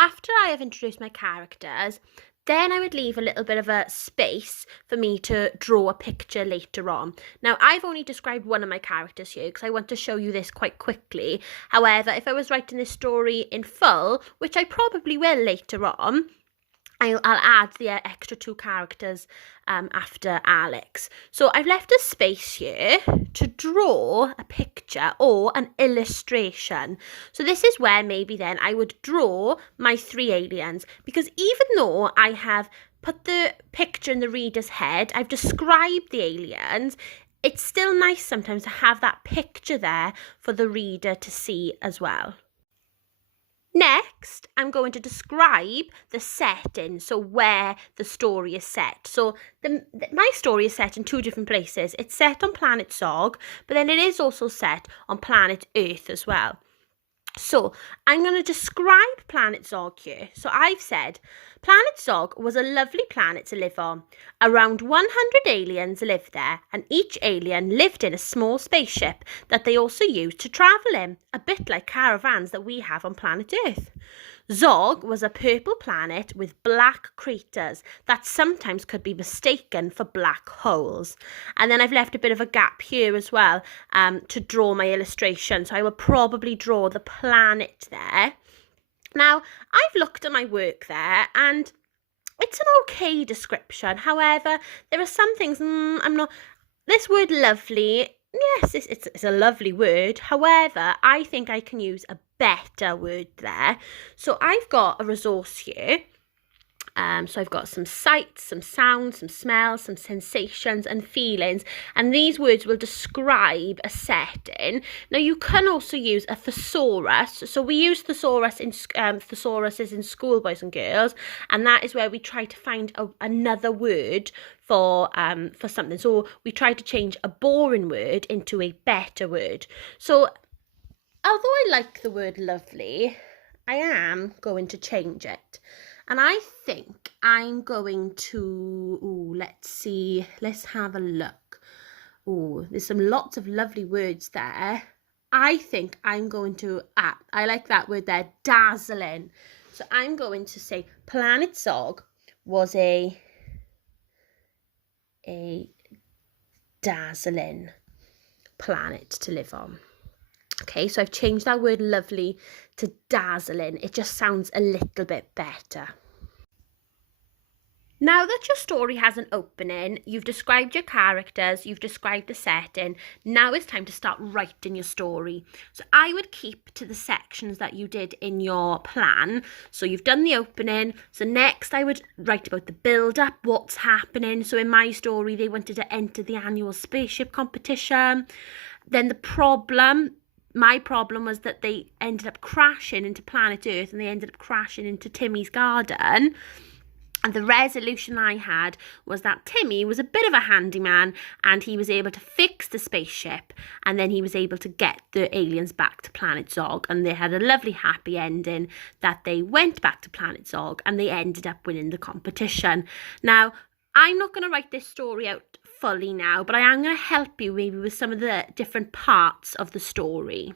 after I have introduced my characters, then I would leave a little bit of a space for me to draw a picture later on. Now, I've only described one of my characters here because I want to show you this quite quickly. However, if I was writing this story in full, which I probably will later on, I'll add the extra 2 characters after Alex. So I've left a space here to draw a picture or an illustration. So this is where maybe then I would draw my 3 aliens, because even though I have put the picture in the reader's head, I've described the aliens, it's still nice sometimes to have that picture there for the reader to see as well. Next, I'm going to describe the setting, so where the story is set. So my story is set in 2 different places. It's set on planet Zog, but then it is also set on planet Earth as well. So I'm going to describe planet Zog here. So I've said, planet Zog was a lovely planet to live on. Around 100 aliens lived there, and each alien lived in a small spaceship that they also used to travel in, a bit like caravans that we have on planet Earth. Zog was a purple planet with black craters that sometimes could be mistaken for black holes. And then I've left a bit of a gap here as well to draw my illustration. So I will probably draw the planet there. Now, I've looked at my work there and it's an okay description. However, there are some things I'm not... This word lovely, yes, it's a lovely word. However, I think I can use a better word there. So I've got a resource here. So I've got some sights, some sounds, some smells, some sensations and feelings, and these words will describe a setting. Now you can also use a thesaurus. So we use thesaurus in thesauruses in school, boys and girls, and that is where we try to find another word for something. So we try to change a boring word into a better word. So although I like the word lovely, I am going to change it. And I think I'm going to, let's see, let's have a look. Oh, there's lots of lovely words there. I think I'm going to, I like that word there, dazzling. So I'm going to say planet Zog was a dazzling planet to live on. Okay, so I've changed that word lovely to dazzling. It just sounds a little bit better. Now that your story has an opening, you've described your characters, you've described the setting, now it's time to start writing your story. So I would keep to the sections that you did in your plan. So you've done the opening, so next I would write about the build-up, what's happening. So in my story, they wanted to enter the annual spaceship competition. Then the problem... My problem was that they ended up crashing into planet Earth and they ended up crashing into Timmy's garden. And the resolution I had was that Timmy was a bit of a handyman and he was able to fix the spaceship, and then he was able to get the aliens back to planet Zog, and they had a lovely happy ending that they went back to planet Zog and they ended up winning the competition. Now, I'm not going to write this story out fully now, but I am going to help you maybe with some of the different parts of the story.